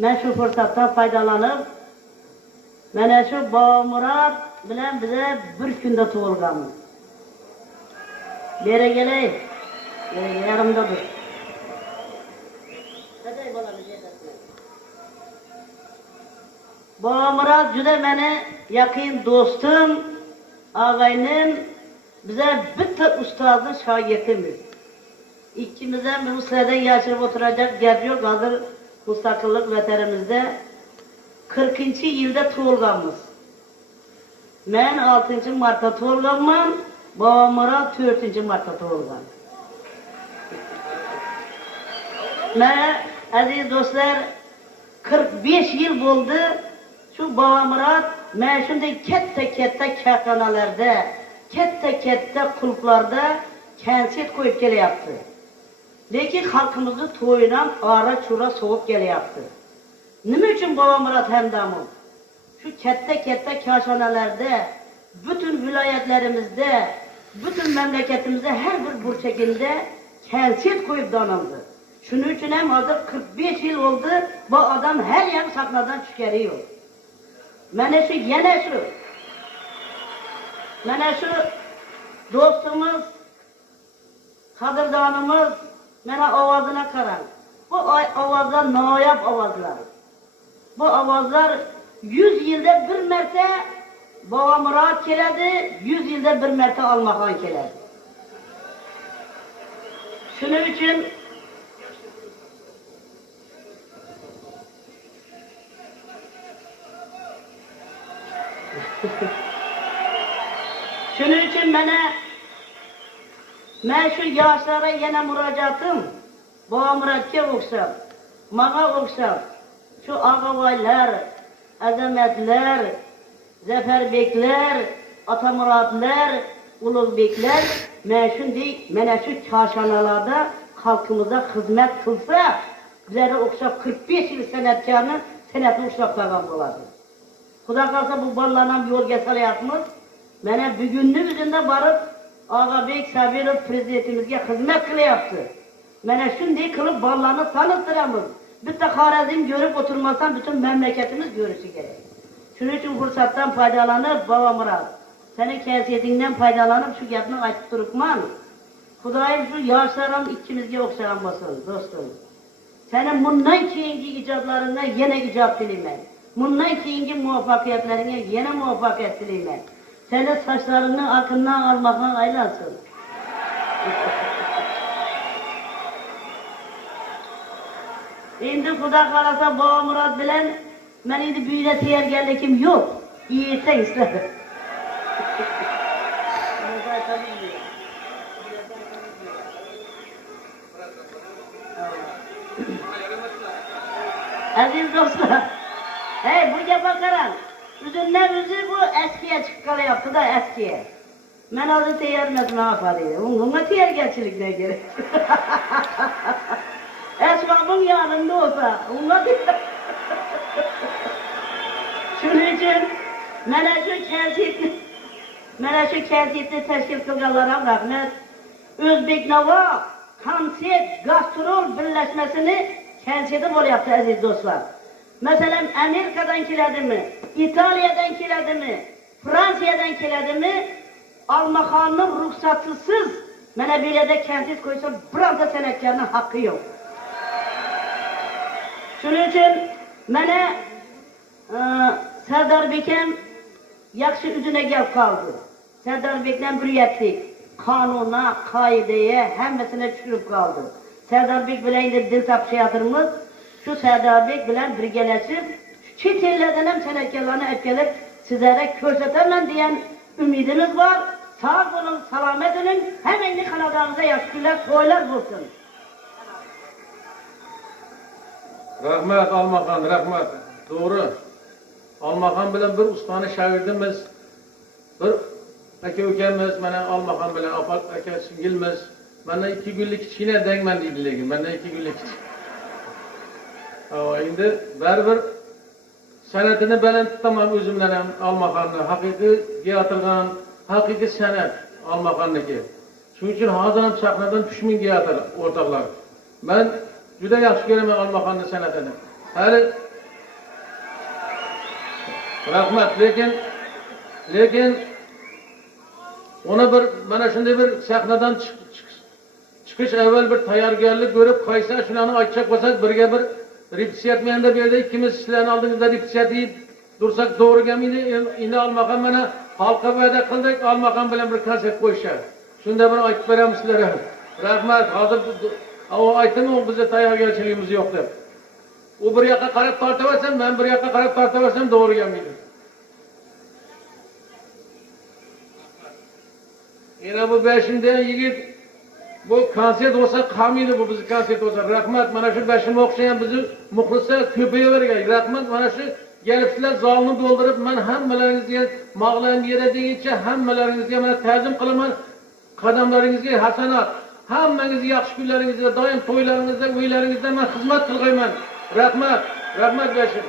Ben şu fırsattan faydalanıp, mene şu Bağmurat bilen bize bir günde tuğulganız. Bere geleyim. Yarımda dur. Bağmurat juda meni yakın dostum, ağayным, bize bitta ustozning shogirdimiz. İkimizden bu sırada yaşayıp oturacak yer yok. Hazır müstakillik vatanimizde 40. yılda tuğulganmiz. Ben 6. Mart'ta tuğulganman, Bağmurat 4. Mart'ta tuğulgan. Ben aziz dostlar 45 yıl oldu şu Bağmurat ben şimdi kette kahkanalarda, kette kulüplerde konser koyup yaptı. Lekin halkımızı toyunan ara çura soğuk yaptı. Nima için Bağmurat hemdamı? Şu kette kahkanalarda, bütün vilayetlerimizde, bütün memleketimizde her bir burçakinde konser koyup danıldı. Şunun için hem hazır 45 yıl oldu, bu adam her yer sakladan çıkarıyor. Mene şu dostumuz, kadırdanımız, mene avazına karan. Bu avazlar noyab avazlar. Bu avazlar 100 yılda bir merte Bağmurat keledi, 100 yılda bir merte Almakan keledi. Şunun için şunun için ben şu yaşlara yine müracaatım, Bağmurat'a oksam, mağa oksam, şu ağavaylar, azametler, zaferbekler, atamuratlar, ulubekler, ben şimdi şu kaşanalarda halkımıza hizmet kılsa, bizlere oksam 45 yıl sanatkarını sanatını uşaklagan buladı. Xuda kalsa bu ballarla yol geçeriyatmız. Mene bugünlü bizinde barıp Ağabey Sabirov prezidentimizge hizmet kılayaptı. Mene şimdi kılıp ballarını tanıttıramız. Bitti Xorazm görüp oturmasan bütün memleketimiz görüşü gerek. Şunun için fırsattan faydalanıp Bağmurat, senin kesiyetinden faydalanıp şu gapni aytıp durupman. Xudayım şu yaşlarım ikimizge okşayan olsun dostum. Senin bundan keyingi icatlarına yine icap dileyim. Bundan keyingi muvaffakiyetlerine yine muvaffakiyet dileyim. Senin saçlarını akından almaktan aylansın. Şimdi Xuda kalasa Bağmurat bilen ben indi büyüne tiyergerlikim yok. İyiyse istedim. Aziz dostlar, hey buraya bakaran, üzünden bu eskiye çıkalı yaptı da eskiye. Ben adı teyermez ne yapalım, ona teyergerçilik ne gerek? Esbabın yanında olsa, ona şunun için, şu kentiyetli teşkil kılgalara rahmet, Özbek Nava, Konsert, Gastrol birleşmesini kentiyeti bol yaptı aziz dostlar. Mesela Amerika'dan kiledi mi, İtalya'dan kiledi mi, Fransa'dan kiledi mi, Almakan'ın ruhsatısız mene böyle de kentiyet koysa bir anda senetkarının hakkı yok. Şunun için mene Serdar Bek'em yakşı üzüne gelip kaldı. Serdar Bek'le bir yaptık. Kanuna, kaideye, hemmesine çürüp kaldı. Serdar Bek bilen de dil tapşıyatırımız, şu Serdar Bek bilen birgeleşip, çift illerden hem senetkarlarını etkelip sizlere körsetemem diyen ümidimiz var. Sağ olun, selamet olun, hemen kanadağınıza yaşlılar, toylar bulsun. Rahmet Almakan, rahmet. Doğru. Almakan bilen bir ustanı şagirdimiz, bir aka-ukamiz, mana Almakan bilen aka singilmiz. Mana 2 günlük kichkina dengman deydi lekin, mana 2 günlük kichik. Endi baribir san'atini baland tutaman o'zimdan ham Almakanni, haqiqiy teatrdan, haqiqiy san'at Almakanniki. Shuning uchun hozir ham sahnadan tushmang teatr o'rtoqlar. Men juda yaxshi ko'raman Almakanni san'atini. Hali Rahmat, lekin ona bir mana shunday bir sahnadan chiqish avval bir tayyorgarlik ko'rib, qaysi shularni aytsak bo'lsak, birga bir repetisiya menda bu yerda ikkimiz sizlarning oldingizda repetisiya deyib dursak to'g'ri kelmaydi. Endi Almaqam mana xalqqa va'da qildik, Almaqam bilan bir konsert qo'yishadi. Shunda bir aytib beramiz sizlarga. Rahmat, hozir aytdim, u bizda tayyorgarchiligimiz yo'q deb. U bir yoqqa qarab tortaversam, men bir yoqqa qarab tortaversam to'g'ri kelmaydi. Yana bu 5'inde yigit bu konsert olsa qolmaydi, bu bizni konsert olsa. Rahmat, mana shu 5'ime o'xshagan bizni muxlislar ko'payavergan. Rahmat, mana shu kelibsizlar zalni doldurib, men hammalaringizga mag'lan beradigancha hammalaringizga men ta'zim qilaman. Qadamlaringizga hasanat. Hammangizga yaxshi kunlaringizda, doim to'ylaringizda, uylaringizda men xizmat qilgayman. Rahmat, 5'im.